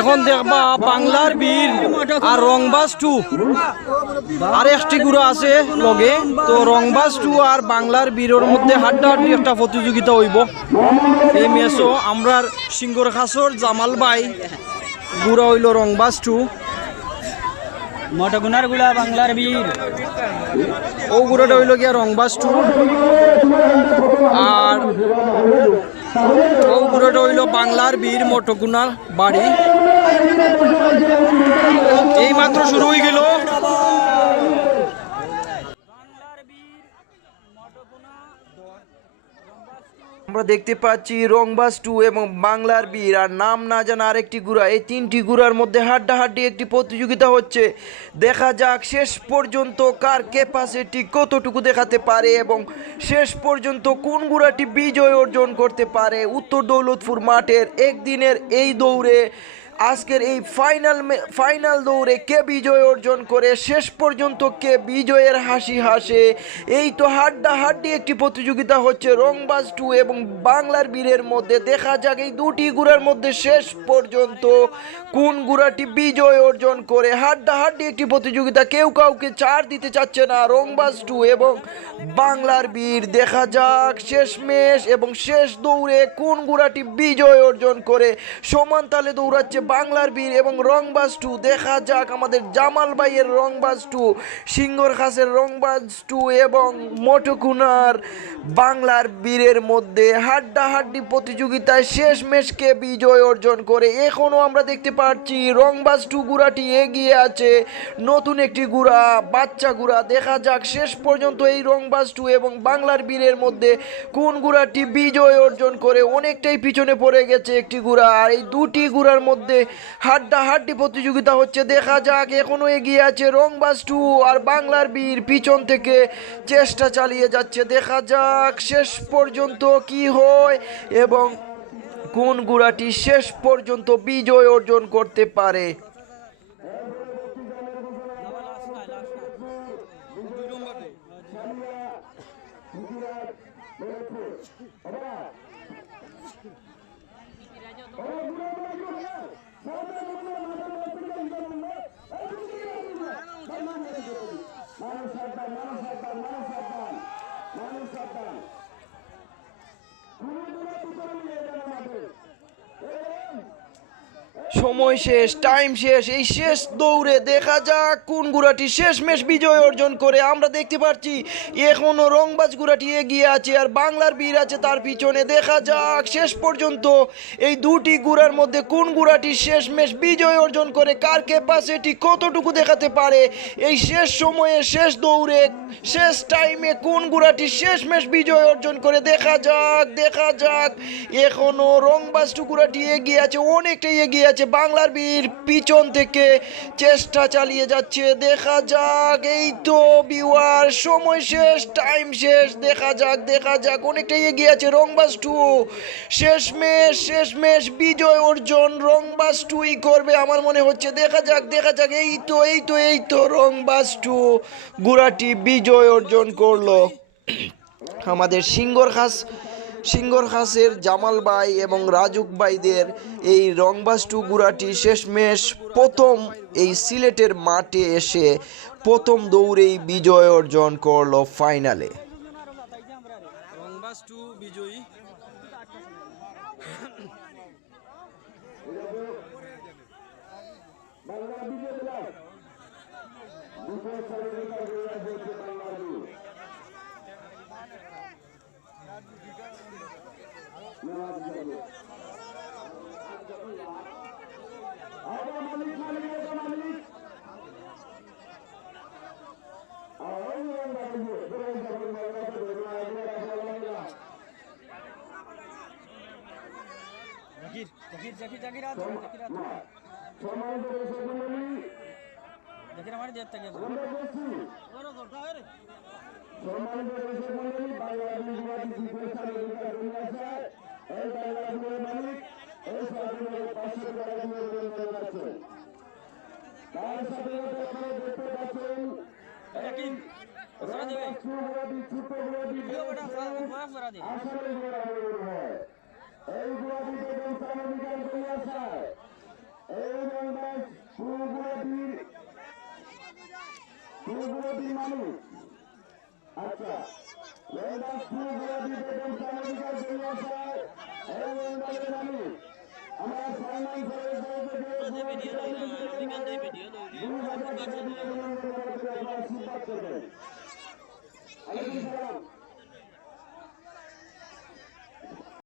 এখন দেখবা বাংলার বীর আর রংবাজ টু। আর একটি গুড়া আছে লগে। তো রংবাজ টু আর বাংলার বীরের মধ্যে হাড্ডাহাড্ডি একটা প্রতিযোগিতা হইব। এই ম্যাচও আমরার সিঙ্গর খাসর জামাল বাই গুড়া হইল রংবাজ টু। মটগুনারগুলা বাংলার বীর। ও গুড়াটা হইল গিয়া রংবাজ টু। আর ও হইল বাংলার বীর মটকুনার বাড়ি। এই মাত্র শুরু হয়ে গেল। আমরা দেখতে পাচ্ছি রংবাস টু এবং বাংলার বীর। আর নাম না জানা আরেকটি গুড়া। এই তিনটি গুড়ার মধ্যে হাড্ডাহাড্ডি একটি প্রতিযোগিতা হচ্ছে। দেখা যাক শেষ পর্যন্ত কার ক্যাপাসিটি কতটুকু দেখাতে পারে এবং শেষ পর্যন্ত কোন গুড়াটি বিজয় অর্জন করতে পারে। উত্তর দৌলতপুর মাঠের একদিনের এই দৌড়ে আজকের এই ফাইনাল ফাইনাল দৌড়ে কে বিজয় অর্জন করে, শেষ পর্যন্ত কে বিজয়ের হাসি হাসে, এই তো হাড্ডা হাড্ডি একটি প্রতিযোগিতা হচ্ছে রংবাজ টু এবং বাংলার বীরের মধ্যে। দেখা যাক এই দুটি গুড়ার মধ্যে শেষ পর্যন্ত কোন গুড়াটি বিজয় অর্জন করে। হাড্ডা হাড্ডি একটি প্রতিযোগিতা, কেউ কাউকে চার দিতে চাচ্ছে না রংবাজ টু এবং বাংলার বীর। দেখা যাক শেষ মেশ এবং শেষ দৌড়ে কোন গুড়াটি বিজয় অর্জন করে। সমান তালে দৌড়াচ্ছে বাংলার বীর এবং রংবাজ টু। দেখা যাক আমাদের জামাল ভাইয়ের রংবাজ টু, সিঙ্গর খাসের রংবাজ টু এবং মটকুনার বাংলার বীরের মধ্যে হাড্ডা হাড্ডি প্রতিযোগিতায় শেষ মেশকে বিজয় অর্জন করে এখনও আমরা দেখতে পাচ্ছি রংবাজ টু গুড়াটি এগিয়ে আছে। নতুন একটি গুড়া, বাচ্চা গুড়া। দেখা যাক শেষ পর্যন্ত এই রংবাজ টু এবং বাংলার বীরের মধ্যে কোন গুড়াটি বিজয় অর্জন করে অনেকটাই পিছনে পড়ে গেছে একটি গুড়া। আর এই দুটি গুড়ার মধ্যে হাড্ডা হাড্ডি প্রতিযোগিতা হচ্ছে। দেখা যাক, এখনও এগিয়ে আছে রংবাজ টু আর বাংলার বীর পিছন থেকে চেষ্টা চালিয়ে যাচ্ছে। দেখা যাক, শেষ পর্যন্ত কি হয় এবং কোন গুড়াটি শেষ পর্যন্ত বিজয় অর্জন করতে পারে। Former সময় শেষ টাইম শেষ, এই শেষ দৌড়ে দেখা যাক কোন গুড়াটি শেষ মেশ বিজয় অর্জন করে। আমরা দেখতে পাচ্ছি এখনও রংবাজ গুড়াটি এগিয়ে আছে আর বাংলার বীর আছে তার পিছনে। দেখা যাক শেষ পর্যন্ত এই দুটি গুড়ার মধ্যে কোন গুড়াটি শেষ মেশ বিজয় অর্জন করে, কার ক্যাপাসিটি কতটুকু দেখাতে পারে। এই শেষ সময়ে, শেষ দৌড়ে, শেষ টাইমে কোন গুড়াটি শেষ মেশ বিজয় অর্জন করে, দেখা যাক দেখা যাক। এখনও রংবাজ টুকুরাটি এগিয়ে আছে, অনেকটাই এগিয়ে আছে বাংলার বীর পিছন থেকে চেষ্টা চালিয়ে যাচ্ছে, দেখা যাক। এই তো বিওয়ার সময় শেষ টাইম শেষ, দেখা যাক দেখা যাক। অনেকটাই এগিয়ে আছে রংবাজ টু। শেষ মেশ শেষ মেশ বিজয় অর্জন রংবাজ টুই করবে আমার মনে হচ্ছে। দেখা যাক দেখা যাক। এই তো এই তো এই তো রংবাজ টু। গুড়াটি বিজয় অর্জন করল। আমাদের সিঙ্গর খাস সিঙ্গর খাসের জামাল ভাই এবং রাজুক ভাইদের এই রংবাস্টু গুড়াটি শেষমেশ প্রথম এই সিলেটের মাঠে এসে প্রথম দৌড়েই বিজয় অর্জন করল ফাইনালে। বিজয়ী। জাকির জাকির জাকির জাকির আজ জাকির আজ জাকির আমার দেব থেকে ওরে দরকার হয় রে। জাকির সারা দেবে দিও বেটা সারা বয়স সারা দে আচ্ছা লেন্ডার টু গোলাপি সামাজিকার এবং মানি আমার সালমান স্যারের তরফ থেকে করবেন আলাইকুম সালাম